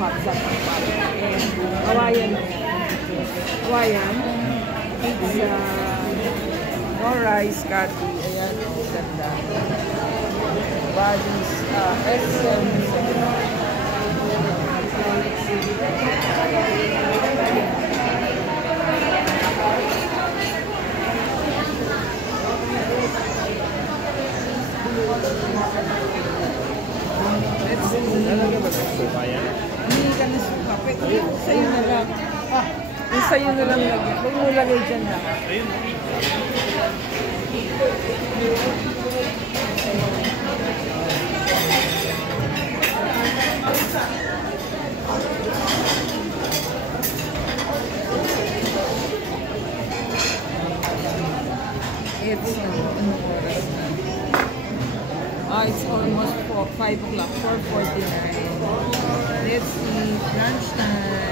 kapsat ng pala. And Hawaiian na yan. Hawaiian. It's no rice curry. Ayan, oh, ganda. Bodies, SM. Talaga ba sa suka yan? Hindi ka na suka. Yung sa'yo na lang. Yung sa'yo na lang lagyan. Huwag mo lagay dyan na. Ayun. It's anong oras na? It's almost 5 o'clock, 4:49. Let's eat lunchtime.